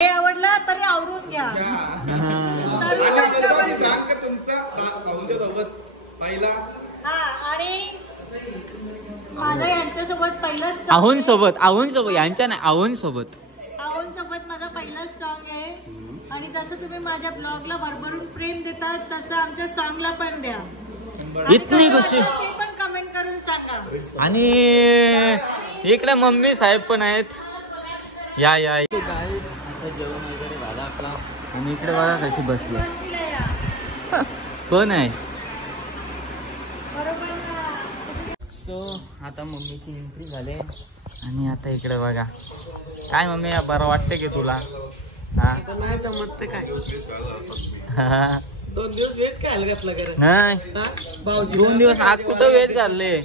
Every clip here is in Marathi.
हे आवडला तरी आवडून घ्या. पहिला आणि माझं यांच्यासोबत पहिलंच आहुन सोबत यांच्या नाही आहुन सोबत माझा पहिलाच सॉन्ग आहे. आणि जसं तुम्ही माझ्या ब्लॉगला भरभरून प्रेम देतात तसं आमच्या सॉन्गला पण द्या. इतनी खुशी ते पण कमेंट करून सांगा. आणि इकडे मम्मी साहेब पण आहेत. या गाईस आता जेवण वगैरे झालं आपला. आणि इकडे बघा कशी बसली कोण आहे. सो आता मम्मीची एंट्री झाली. आणि आता इकडे बघा काय मम्मी बरं वाटतं की तुला. नाही जमत काय 2 दिवस वेज खायला घातला नाही 2 दिवस आज कुठं वेज घालले.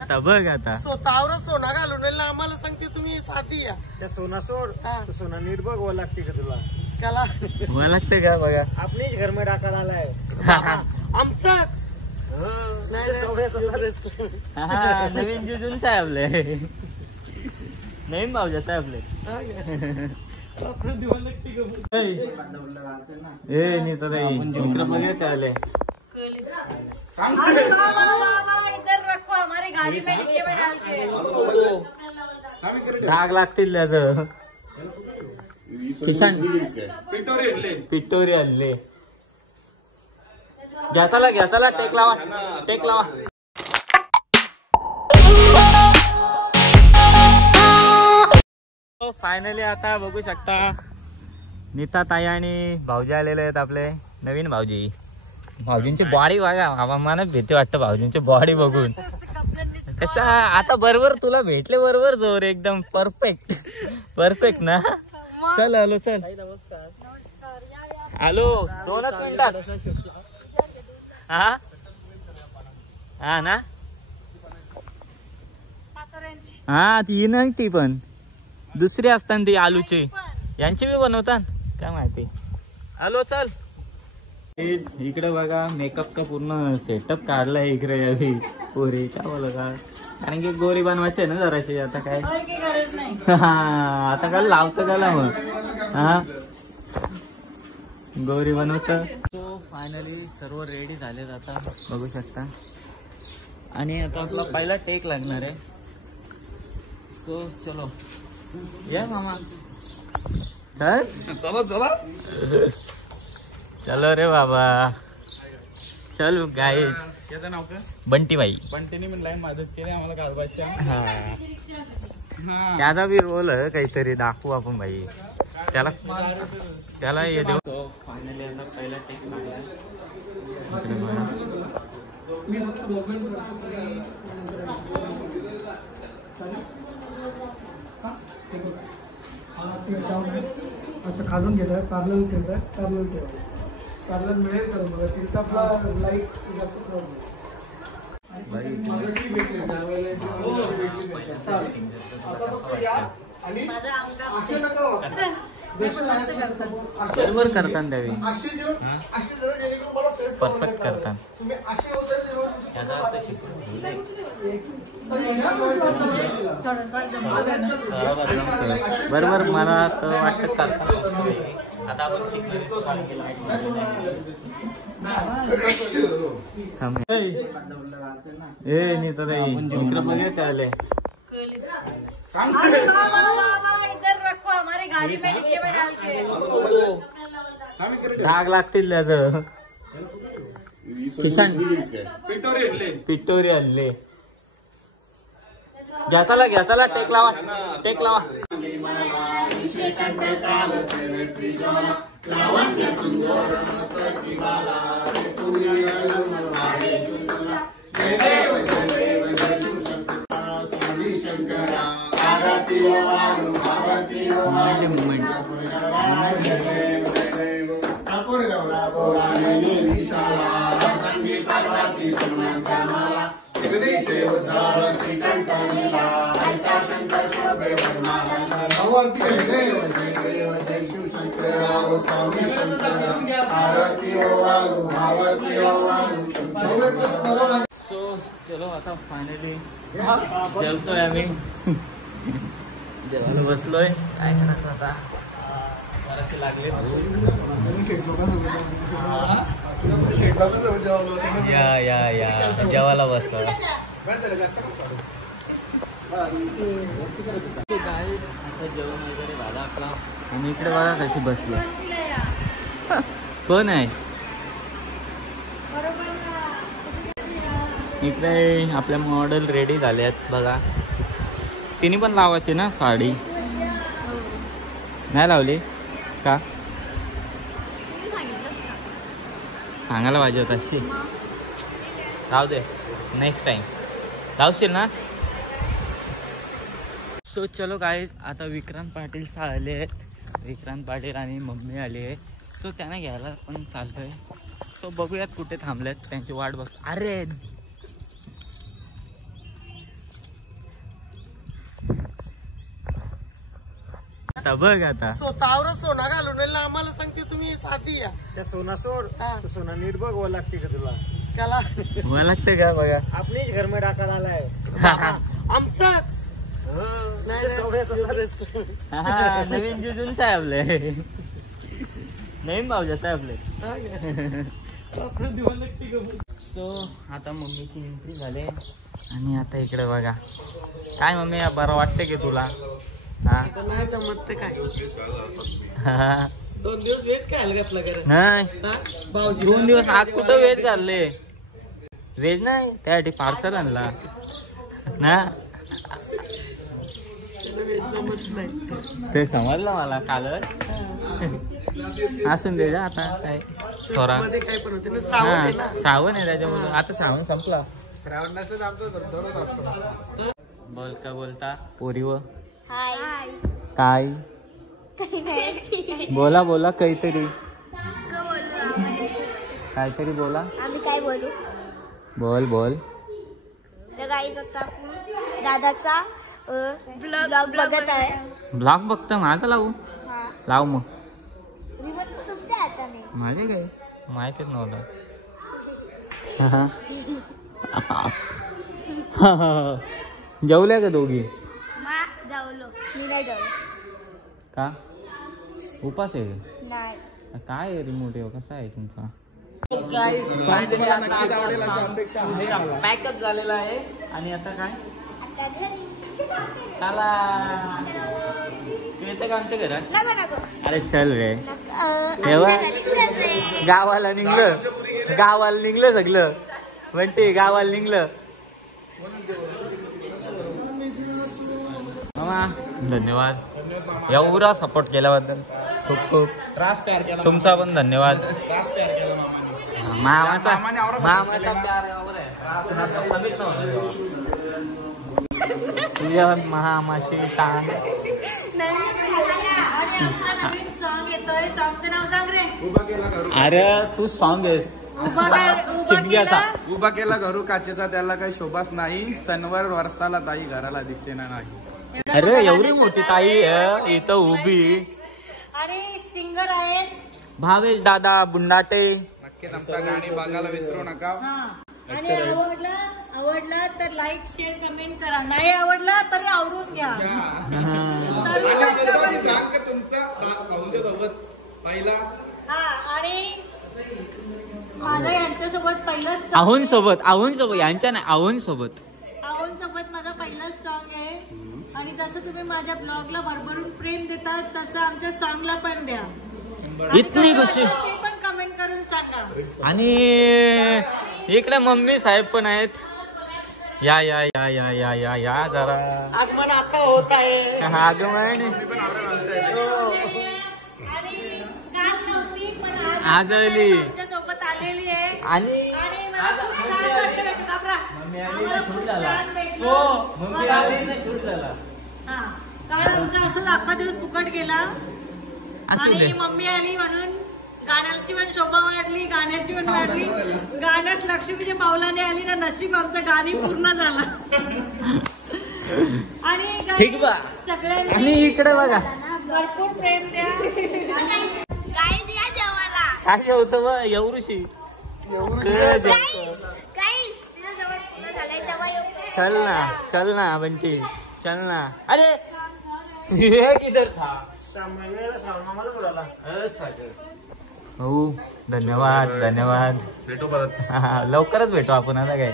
आता बघ आता स्वतःवर सोना घालून आम्हाला सांगते तुम्ही साधी या त्या सोना सोड. सोना नीट बघ व लागते का तुला. त्याला मला लागते का बघा आपलीच घर में डाका आलाय आमचाच. नवीन जुजून आहे आपले नवीन भाऊजाचं आहे आपले. इकडे बघ आले इधर रखो हमारी गाड़ी में डिक्की में डाल के. डाग लागतील त्याचं. किसान पिटोरी आणले. घ्याचाला टेक लावा. फायनली आता बघू शकता नीता ताई आणि भाऊजी आलेले आहेत आपले नवीन भाऊजी. भाऊजींची बॉडी बघा मला भीती वाटतं भाऊजींची बॉडी बघून. कशा आता बरोबर तुला भेटले बरोबर जोर एकदम परफेक्ट ना. चल आलो 2च मिनिटात. हा ना ती ना ती पण दुसरी असतात ती आलूची यांची बी बनवतात काय माहिती. आलो चल. इकडे बघा मेकअपचा पूर्ण सेटअप काढलाय इकडे यावी पोरी काय बोल का. कारण की गोरी बनवायची ना जराशी. आता काय आता काय लावतं त्याला मग गोरी बनवतं. तो फायनली सर्व रेडी झालेत आता बघू शकता. आणि आता आपला पहिला टेक लागणार आहे. सो चलो या मामा चला चलो रे बाबा चल गाईज. बंटी बाई बंटीने म्हणलाय मदत केली आम्हाला घालवायच्या. त्याचा बी रोल काहीतरी दाखवू आपण भाई त्याला ये देऊ. तो फायनली आता पहिला टेक लागला. अच्छा खालून गेलाय पॅरलल केलंय. पॅरलल मिळेल का तुम्हाला तिथं आपला लाईट जास्त बरोबर करतात द्यावी परफेक्ट करतात. बरोबर मला तर वाटत करतात. आता आपण इकडे बघ आले. इधर रखो हमारी गाड़ी में डिक्की में डाल के. डाग लागतील त्याचं. किसान पिटोरी आणले. घ्याचाला टेक लावा. सो चलो आता फायनली जेवतोय आम्ही. जेवायला बसलोय काय करायचं आता. कसे लागले या या या जेवायला बसता जेवण वगैरे झालं आपला आणि इकडे बघा कशी बसली कोण आहे इकडे आपल्या मॉडेल रेडी झाले आहेत बघा तिने पण लावायची ना साडी नाही लावली का सांगायला पाहिजे होता अशी लाव दे नेक्स्ट टाइम लावशील ना सो चलो गाईज आता विक्रांत पाटील आले आहेत विक्रांत पाटील आणि मम्मी आली आहे सो त्यांना घ्यायला पण चाललोय सो बघूयात कुठे थांबलेत त्यांची वाट बघ अरे आता बघ आता स्वतःवर सोना घालून आम्हाला सांगते तुम्ही साधी या त्या सोना सोड सोना नीट बघ व लागते का तुला त्याला मला लागते का बघा आपलीच घर में टाकायला आलाय आमचाच नवीन जुजून आहे आपले नवीन भाऊजाच आहे आपले सो आता मम्मीची एंट्री झाली आणि आता इकडे बघा काय मम्मी बरं वाटतं की तुला नाही जमत काय 2 दिवस वेज खायला घातला नाही 2 दिवस आज कुठं वेज घालले वेज नाही त्यासाठी पार्सल आणला ना ते समजलं मला कालच असून दे जा आता काय थोडा श्रावण आहे त्याच्यामुळे आता श्रावण संपला बोल का बोलता पोरीव काय बोला बोला काहीतरी काहीतरी बोला आम्ही काय बोलू बोल बोल तर गाईज आता आपण दादाचा ब्लॉग बघत आहे ब्लॉग बघता माझा लावू लाव मग रिमोट तर तुमच्या हाताने माझे काय माहितीच नव्हतं जेवल्या का दोघी जेवलो मी नाही जेवलो का उपास आहे नाही काय आहे रिमोट आहे कसा आहे तुमचा पॅकअप झालेला आहे आणि आता काय चला तू येते का आमच्या घरात अरे चल रे तेव्हा गावाला निघलं सगळं म्हणते गावाला निघलं मामा धन्यवाद एवढा सपोर्ट केल्याबद्दल खूप खूप तुमचा पण धन्यवाद मामाचा तुझ्या मामाची टांग अरे तू सॉन्ग आहेस शिमग्याचा उभा केला घरू काचेचा त्याला काही शोभाच नाही सणवार वर्षाला ताई घराला दिसेना नाही अरे एवढी मोठी ताई आहे इथं उभी आणि सिंगर आहेत भावेश दादा बुंडाटे नक्कीच आमचा गाणी बघायला विसरू नका आणि आवडला तर लाईक शेअर कमेंट करा नाही आवडला तरी आवडून घ्या पहिला आणि माझा यांच्यासोबत पहिलाच आहोन सोबत यांच्या नाही आहोन सोबत माझा पहिलाच सॉन्ग आहे आणि जसं तुम्ही माझ्या ब्लॉगला भरभरून प्रेम देतात तसं आमच्या सॉन्गला पण द्या इतनी खुशी ते पण कमेंट करून सांगा आणि इकडे मम्मी साहेब पण आहेत या या या या या या या जरा आगमन आता होत आहे आगमन आज आली सोबत आलेली आहे आणि कारण आमचा असंच अख्खा दिवस फुकट गेला आणि मम्मी आली म्हणून गाण्याची पण शोभा वाढली गाण्याची पण वाढली गाण्यात लक्ष्मीच्या पावलाने आली ना नशीब आमचं गाणी पूर्ण झाला आणि सगळ्यांनी आणि इकडे बघा भरपूर प्रेम द्या काय जेवतं बा एवढीशी चल ना बंटी चल ना अरे ये किधर था हो धन्यवाद धन्यवाद भेटू परत. लवकरच भेटू आपण आता काय